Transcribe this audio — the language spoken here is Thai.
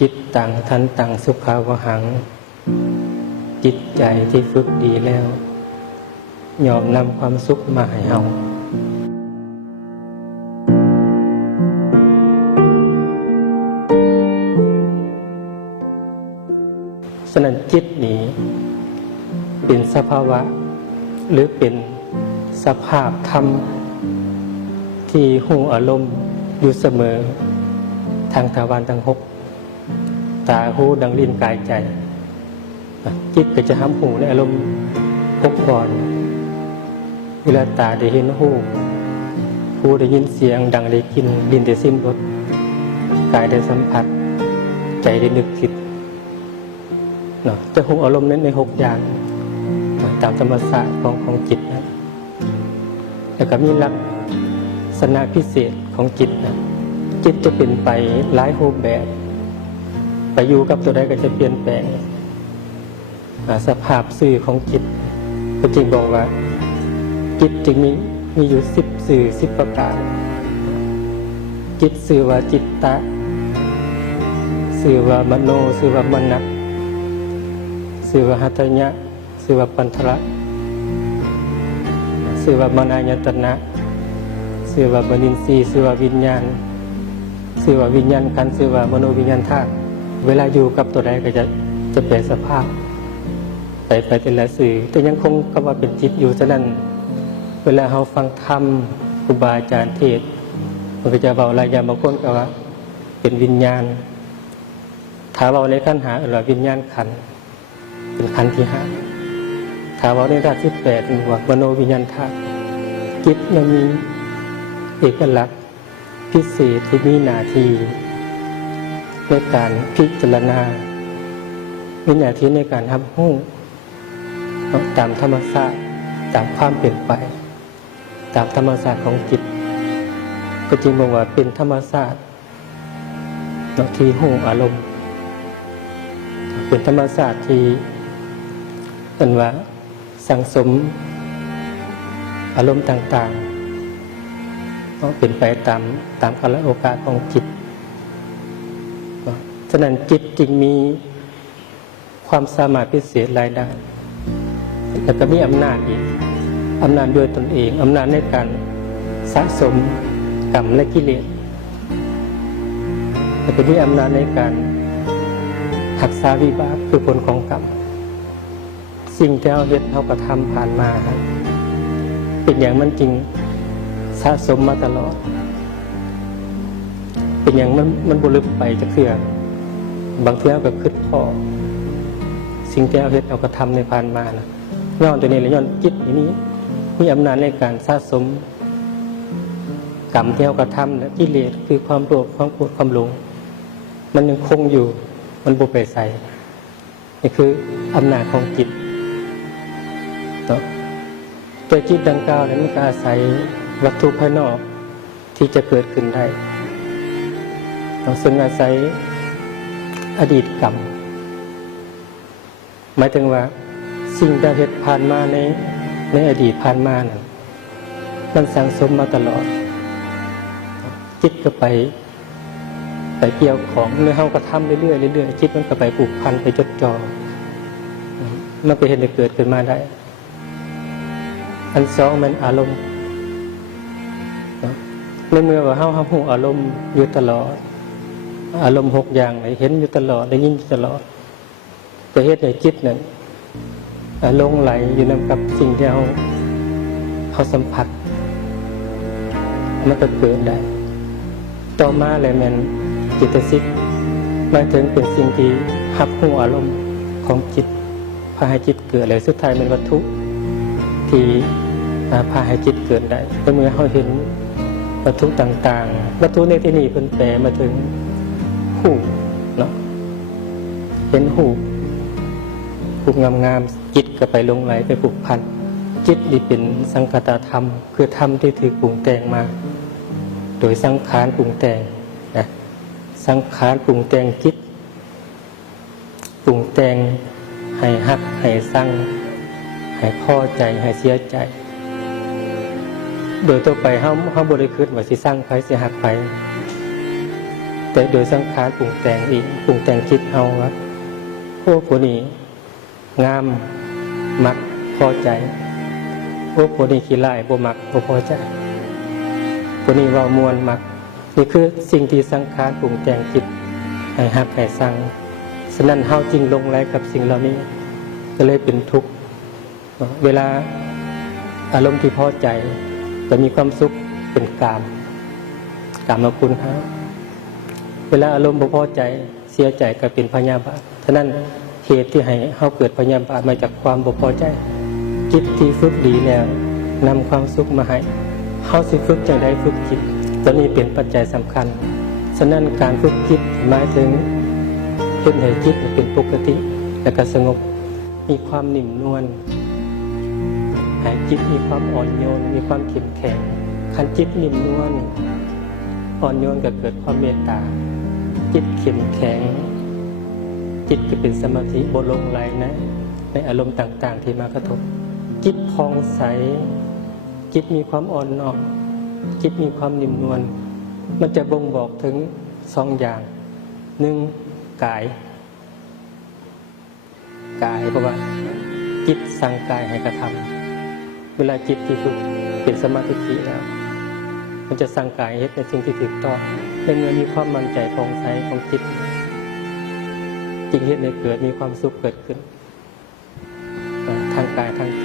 จิตตังทันตังสุขาวหัง จิตใจที่ฝึกดีแล้วยอมนำความสุขมาให้เฮาฉะนั้นจิตนี้ เป็นสภาวะ หรือเป็นสภาพธรรม ที่หูอารมณ์อยู่เสมอ ทางทวารทั้งหก ตาหูดังลิ้นกายใจจิตก็จะห้ำหูในอารมณ์หกก่อนเวลาตาได้เห็นหูหูได้ยินเสียง ดังได้กินดินได้สิ้มรสกายได้สัมผัส ใจได้นึกคิดเนาะจะหูอารมณ์นั้นในหกอย่างตามธรรมศาสตร์ของของจิตนะแล้วก็มีลักษณะพิเศษของจิตนะจิตจะเป็นไปหลายรูปแบบ ไปอยู่กับตัวใดก็จะเปลี่ยนแปลงสภาพสื่อของจิตก็จริงบอกว่า จิตจึงมีมีอยู่สิบสื่อสิบประการ จิตสื่อว่าจิตตะ สื่อว่ามโน สื่อว่ามนัสสื่อว่าหัตถยะสื่อว่าปันทะสื่อว่ามนายตนะสื่อว่าบนินทรีย์สื่อว่าวิญญาณสื่อว่าวิญญาณขันสื่อว่ามโนวิญญาณธาตุ เวลาอยู่กับตัวใดก็จะจะเปลี่ยนสภาพ ไปไปแต่ละสื่อ แต่ยังคงก็ว่าเป็นจิตอยู่ฉะนั้น เวลาเราฟังธรรมครูบาอาจารย์เทศมันก็จะเบาลายอย่างบางคนก็ว่า เป็นวิญญาณถ้าเราในขั้นหาเออวิญญาณขันเป็นขันธ์ที่ห้าถ้าเราในธาตุที่แปดมันว่ามโนวิญญาณธาตุจิตยังมีเอกลักษณ์พิเศษที่มีหน้าที่ ในการพิจารณา วิญญาที่ในการทำหู้ตามธรรมชาติตามความเปลี่ยนไป ตามธรรมชาติของจิต ก็จริงบอกว่าเป็นธรรมชาติที่หูอารมณ์ เป็นธรรมชาติที่เป็นว่าสังสมอารมณ์ต่างๆเป็นไปตามตามกาลโอกาสของจิตะนั้นจิตจึงมีความสามารถพิเศษรายได้แล้วก็มีอำนาจอีกอำนาจด้วยตนเองอำนาจในการสะสมกรรมและกิเลสแล้วก็มีอำนาจในการหักษาวิบากคือผลของกรรมสิ่งที่เราเฮ็ดเรากระทำผ่านมาครับเป็นอย่างมันจริงสะสมมาตลอด เป็นอย่างมันมันบุลึกไปจะเคลื่อน บางเที่ยวก็คิดพอสิ่งที่เราเฮ็ดเราก็ทำในผ่านมานะย้อนตัวนี้และย้อนจิตอย่างนี้มีอำนาจในการสะสม กรรมที่เรากระทำและกิเลสคือความโลภความโกรธความหลงมันยังคงอยู่มันบุไปใส่นี่คืออำนาจของจิตเนาะตัวจิตดังกล่าวนั้นมันก็อาศัยวัตถุภายนอกที่จะเกิดขึ้นได้เราซึ่งอาศัย อดีตกรรม หมายถึงว่า สิ่งที่เหตุผ่านมาในในอดีตผ่านมานั้นมันสังสมมาตลอด จิตก็ไป ไปเกี่ยวของเมื่อเฮาก็ทำเรื่อยๆเรื่อยๆจิตมันก็ไปผูกพันไปจดจ่อมันก็เห็นเกิดขึ้นมาได้ อันสองมันอารมณ์ในเมื่อว่าเฮาเฮาหูอารมณ์อยู่ตลอด อารมณ์หกอย่างไหนเห็นอยู่ตลอดได้ยินอยู่ตลอดจะเหตุในจิตนั้นลงไหลอยู่นำกับสิ่งที่เราเขาสัมผัสมันก็เกิดได้ ต่อมาเลยมันจิตสิกมาถึงเป็นสิ่งที่หับหูอารมณ์ของจิตพาให้จิตเกิดเลยสุดท้ายเป็นวัตถุ ที่พาให้จิตเกิดได้เมื่อเขาเห็นวัตถุต่าง ๆ วัตถุในที่นี้เป็นแปลมาถึง หูเนาะเห็นหูผูกงามๆจิตก็ไปลงไหลไปผูกพันจิตนี่เป็นสังคตธรรม คือธรรมที่ถือปรุงแต่งมา โดยสังขารปรุงแต่งนะสังขารปรุงแต่งจิตปรุงแต่งให้หักให้สั่งให้พอใจให้เสียใจ โดยตัวไปเฮาเฮาบ่ได้คิดว่าสิสร้างไผสิหักไผ แต่โดยสังขารปรุงแต่งอีกปรุงแต่งคิดเอาว่าพวกผู้นี้งามมักพอใจพวกผู้นี้ขี้ไล่บ่มักบ่พอใจผู้นี้ว่ามวนมัก นี่คือสิ่งที่สังขารปรุงแต่งคิดให้หักให้สั่งฉะนั้นเฮาจริงลงไหลกับสิ่งเหล่านี้ ก็เลยเป็นทุกข์เวลาอารมณ์ที่พอใจจะมีความสุขเป็นกามกามคุณฮะ เวลาอารมณ์บ่พอใจเสียใจก็เป็นพยาบาทฉะนั้นเหตุที่ให้เฮาเกิดพยาบาทมาจากความบ่พอใจจิตที่ฝึกดีแล้วนำความสุขมาให้เฮาสิฝึกจังได้ฝึกจิตตัวนี้เป็นปัจจัยสำคัญ ฉะนั้นการฝึกจิตหมายถึงเฮ็ดให้จิตเป็นปกติ และก็สงบมีความนิ่มนวลให้จิตมีความอ่อนโยน มีความเข้มแข็งคันจิตนิ่มนวลอ่อนโยนก็เกิดความเมตตา จิตเข้มแข็ง จิตก็เป็นสมาธิบลงไหลนะ ในอารมณ์ต่างๆ ที่มากระทบ จิตพองใส จิตมีความอ่อนน้อมจิตมีความนิ่มนวลมันจะบ่งบอกถึงสองอย่างหนึ่งกาย กายเพราะว่าจิตสั่งกายให้กระทำเวลาจิตที่ฝึกเป็นสมาธิแล้วมันจะสั่งกายเฮ็ดในสิ่งที่ถูกต้อง เป็นเมื่อมีความมั่นใจผ่องใสของจิตจิงเหตุในเกิดมีความสุขเกิดขึ้น ทางกายทางใจ